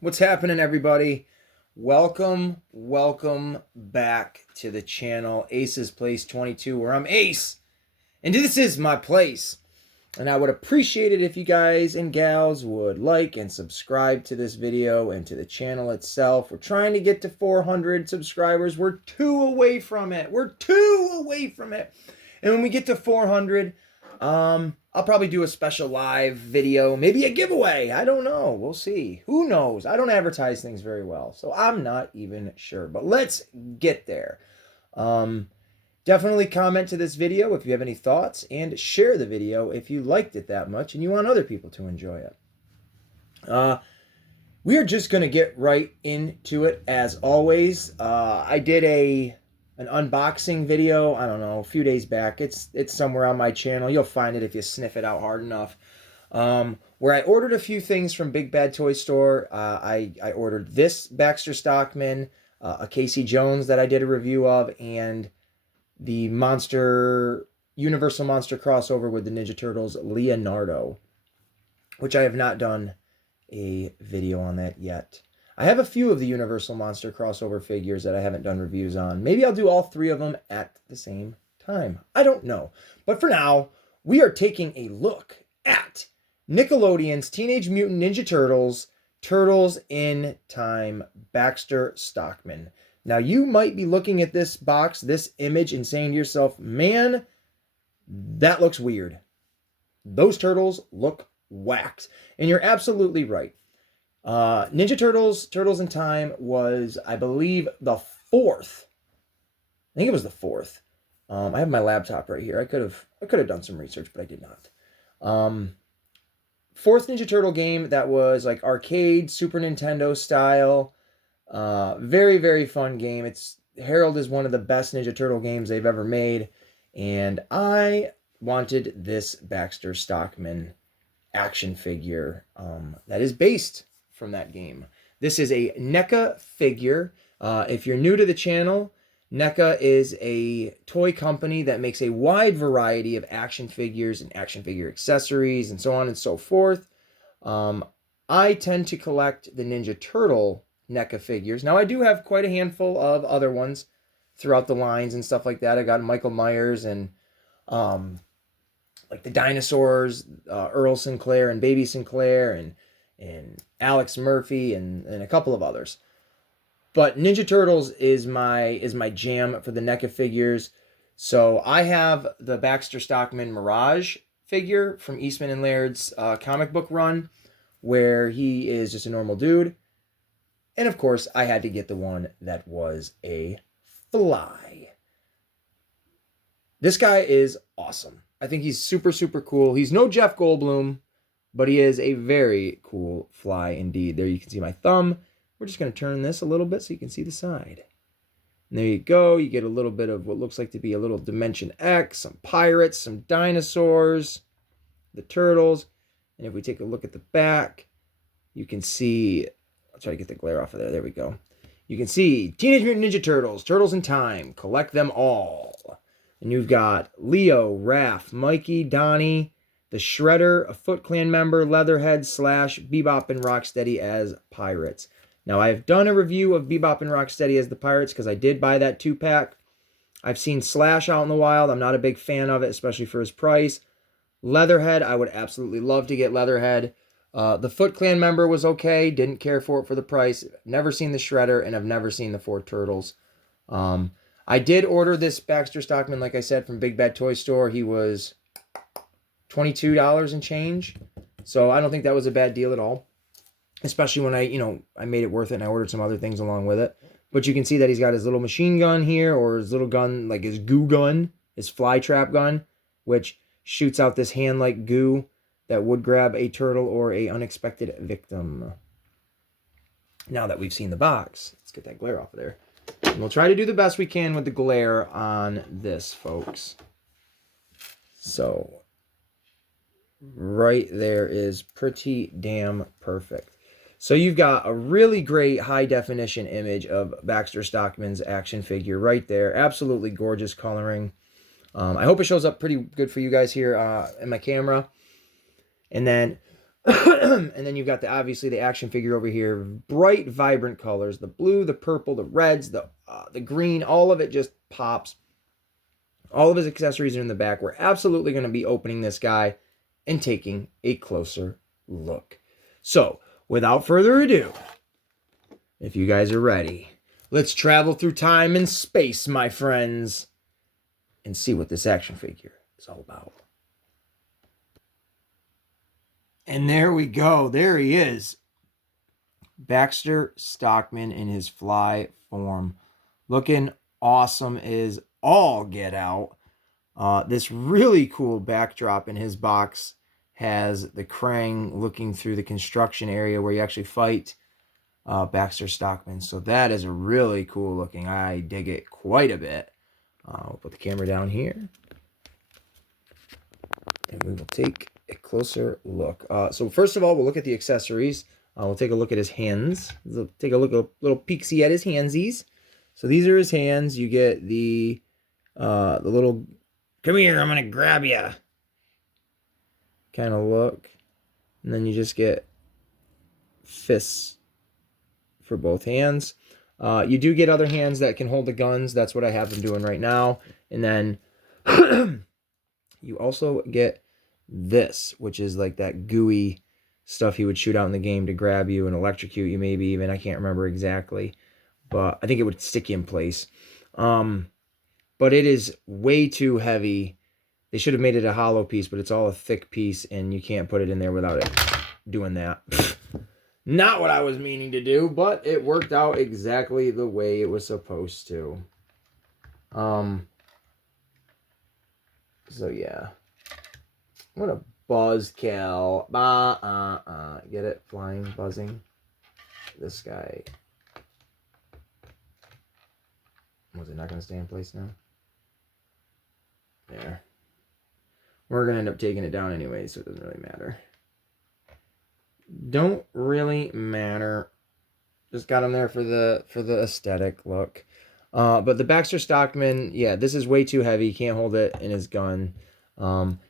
What's happening, everybody? Welcome back to the channel, Ace's Place 22, where I'm Ace, and this is my place. And I would appreciate it if you guys and gals would like and subscribe to this video and to the channel itself. We're trying to get to 400 subscribers. We're 2 away from it. And when we get to 400, I'll probably do a special live video, maybe a giveaway. I don't know. We'll see. Who knows? I don't advertise things very well, so I'm not even sure. But let's get there. Definitely comment to this video if you have any thoughts, and share the video if you liked it that much and you want other people to enjoy it. We are just going to get right into it as always. I did an unboxing video, I don't know, a few days back. It's somewhere on my channel. You'll find it if you sniff it out hard enough. Where I ordered a few things from Big Bad Toy Store. I ordered this Baxter Stockman, a Casey Jones that I did a review of, and the Universal Monster crossover with the Ninja Turtles Leonardo, which I have not done a video on that yet. I have a few of the Universal Monster crossover figures that I haven't done reviews on. Maybe I'll do all 3 of them at the same time. I don't know. But for now, we are taking a look at Nickelodeon's Teenage Mutant Ninja Turtles, Turtles in Time, Baxter Stockman. Now, you might be looking at this box, this image, and saying to yourself, man, that looks weird. Those turtles look whacked. And you're absolutely right. Ninja Turtles, Turtles in Time was, I believe, the 4th. I think it was the 4th. I have my laptop right here. I could have done some research, but I did not. 4th Ninja Turtle game that was like arcade, Super Nintendo style. Very, very fun game. It's heralded as one of the best Ninja Turtle games they've ever made. And I wanted this Baxter Stockman action figure that is based from that game. This is a NECA figure. If you're new to the channel, NECA is a toy company that makes a wide variety of action figures and action figure accessories and so on and so forth. I tend to collect the Ninja Turtle NECA figures. Now, I do have quite a handful of other ones throughout the lines and stuff like that. I got Michael Myers and like the dinosaurs, Earl Sinclair and Baby Sinclair, and Alex Murphy, and a couple of others. But Ninja Turtles is my jam for the NECA figures. So I have the Baxter Stockman Mirage figure from Eastman and Laird's comic book run, where he is just a normal dude. And of course, I had to get the one that was a fly. This guy is awesome. I think he's super, super cool. He's no Jeff Goldblum, but he is a very cool fly indeed. There you can see my thumb. We're just going to turn this a little bit so you can see the side. And there you go. You get a little bit of what looks like to be a little Dimension X, some pirates, some dinosaurs, the turtles. And if we take a look at the back, you can see... I'll try to get the glare off of there. There we go. You can see Teenage Mutant Ninja Turtles, Turtles in Time. Collect them all. And you've got Leo, Raph, Mikey, Donnie, the Shredder, a Foot Clan member, Leatherhead, Slash, Bebop, and Rocksteady as pirates. Now, I've done a review of Bebop and Rocksteady as the pirates because I did buy that 2-pack. I've seen Slash out in the wild. I'm not a big fan of it, especially for his price. Leatherhead, I would absolutely love to get Leatherhead. The Foot Clan member was okay. Didn't care for it for the price. Never seen the Shredder, and I've never seen the 4 Turtles. I did order this Baxter Stockman, like I said, from Big Bad Toy Store. He was $22 and change. So I don't think that was a bad deal at all. Especially when I made it worth it and I ordered some other things along with it. But you can see that he's got his little machine gun here, or his little gun, like his goo gun, his fly trap gun, which shoots out this hand-like goo that would grab a turtle or a unexpected victim. Now that we've seen the box, let's get that glare off of there. And we'll try to do the best we can with the glare on this, folks. So, right there is pretty damn perfect. So you've got a really great high-definition image of Baxter Stockman's action figure right there. Absolutely gorgeous coloring. I hope it shows up pretty good for you guys here in my camera. And then And then you've got obviously the action figure over here. Bright, vibrant colors. The blue, the purple, the reds, the green. All of it just pops. All of his accessories are in the back. We're absolutely going to be opening this guy and taking a closer look. So, without further ado, if you guys are ready, let's travel through time and space, my friends, and see what this action figure is all about. And there we go. There he is. Baxter Stockman in his fly form. Looking awesome as all get out. This really cool backdrop in his box has the Krang looking through the construction area where you actually fight Baxter Stockman. So that is a really cool looking. I dig it quite a bit. We'll put the camera down here. And we will take a closer look. So first of all, we'll look at the accessories. We'll take a look at his hands. We'll take a look, a little peeksy at his handsies. So these are his hands. You get the little, come here, I'm going to grab you kind of look. And then you just get fists for both hands. You do get other hands that can hold the guns. That's what I have them doing right now. And then you also get this, which is like that gooey stuff he would shoot out in the game to grab you and electrocute you, maybe even. I can't remember exactly, but I think it would stick you in place. But it is way too heavy. They should have made it a hollow piece, but it's all a thick piece, and you can't put it in there without it doing that. Not what I was meaning to do, but it worked out exactly the way it was supposed to. So yeah. What a buzzkill. Get it? Flying, buzzing. This guy. Was it not going to stay in place now? There. We're going to end up taking it down anyway, so it doesn't really matter. Don't really matter. Just got him there for the aesthetic look. But the Baxter Stockman, yeah, this is way too heavy. He can't hold it in his gun.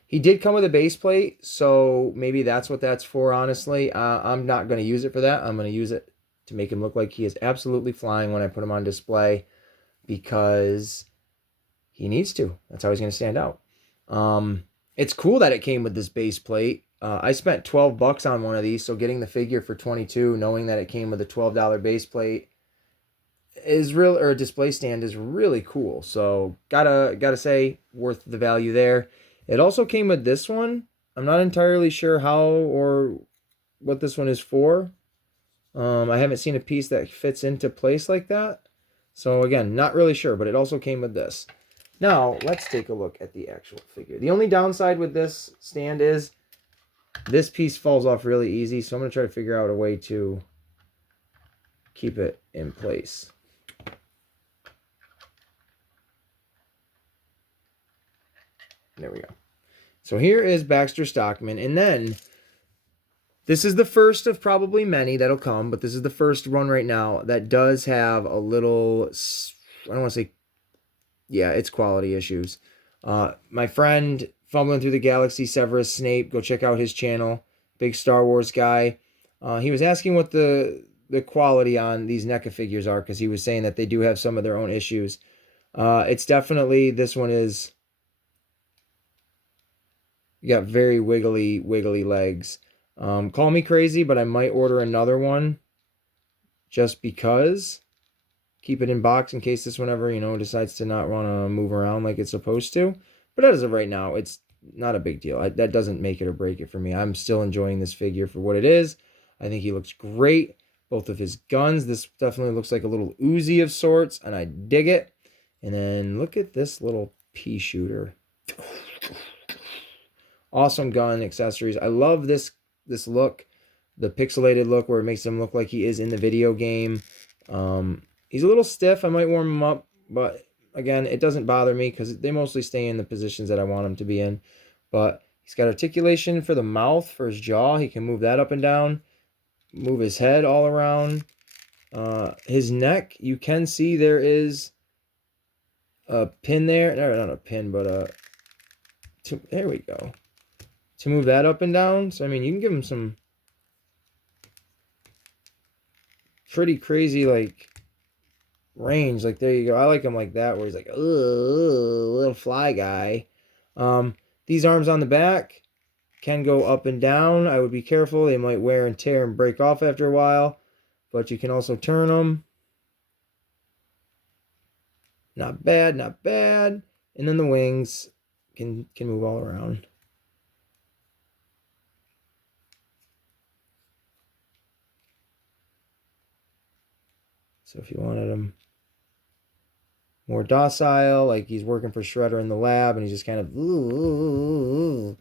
He did come with a base plate, so maybe that's what that's for, honestly. I'm not going to use it for that. I'm going to use it to make him look like he is absolutely flying when I put him on display, because he needs to. That's how he's going to stand out. It's cool that it came with this base plate. I spent $12 on one of these, so getting the figure for $22, knowing that it came with a $12 base plate is real, or a display stand, is really cool. So gotta say, worth the value there. It also came with this one. I'm not entirely sure how or what this one is for. I haven't seen a piece that fits into place like that. So again, not really sure, but it also came with this. Now, let's take a look at the actual figure. The only downside with this stand is this piece falls off really easy, so I'm going to try to figure out a way to keep it in place. There we go. So here is Baxter Stockman, and then this is the first of probably many that'll come, but this is the first one right now that does have a little, I don't want to say, yeah, it's quality issues. My friend, Fumbling Through the Galaxy, Severus Snape, go check out his channel. Big Star Wars guy. He was asking what the quality on these NECA figures are, because he was saying that they do have some of their own issues. It's definitely, this one is, you got very wiggly legs. Call me crazy, but I might order another one just because. Keep it in box in case this one ever, decides to not want to move around like it's supposed to. But as of right now, it's not a big deal. That doesn't make it or break it for me. I'm still enjoying this figure for what it is. I think he looks great. Both of his guns. This definitely looks like a little Uzi of sorts, and I dig it. And then look at this little pea shooter. Awesome gun accessories. I love this look, the pixelated look where it makes him look like he is in the video game. He's a little stiff. I might warm him up, but again, it doesn't bother me because they mostly stay in the positions that I want him to be in. But he's got articulation for the mouth, for his jaw. He can move that up and down, move his head all around. His neck, you can see there is a pin there. No, not a pin, but there we go. To move that up and down. So, I mean, you can give him some pretty crazy, like, range. Like, there you go. I like him like that, where he's like, ugh, little fly guy. These arms on the back can go up and down. I would be careful. They might wear and tear and break off after a while, but you can also turn them. Not bad, not bad. And then the wings can move all around. So if you wanted him more docile, like he's working for Shredder in the lab, and he's just kind of, ooh,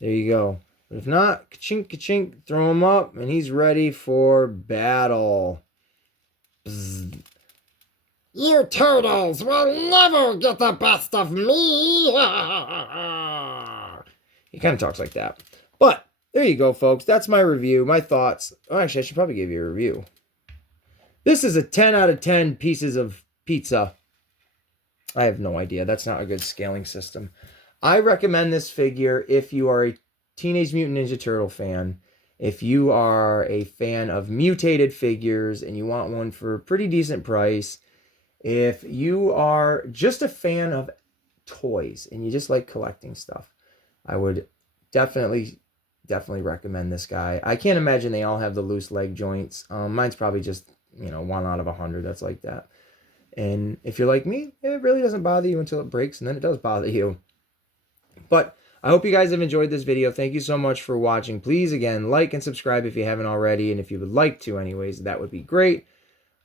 there you go. But if not, ka-chink, ka-chink, throw him up, and he's ready for battle. Bzz. You turtles will never get the best of me. He kind of talks like that. But there you go, folks. That's my review, my thoughts. Oh, actually, I should probably give you a review. This is a 10 out of 10 pieces of pizza. I have no idea. That's not a good scaling system. I recommend this figure if you are a Teenage Mutant Ninja Turtle fan. If you are a fan of mutated figures and you want one for a pretty decent price. If you are just a fan of toys and you just like collecting stuff, I would definitely recommend this guy. I can't imagine they all have the loose leg joints. Mine's probably just, 1 out of 100 that's like that. And if you're like me, it really doesn't bother you until it breaks, and then it does bother you. But I hope you guys have enjoyed this video. Thank you so much for watching. Please, again, like and subscribe if you haven't already, and if you would like to anyways, that would be great.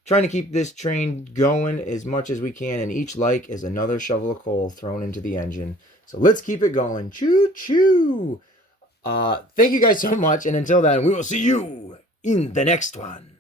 Trying to keep this train going as much as we can, and each like is another shovel of coal thrown into the engine. So let's keep it going. Choo-choo! Thank you guys so much, and until then, we will see you in the next one.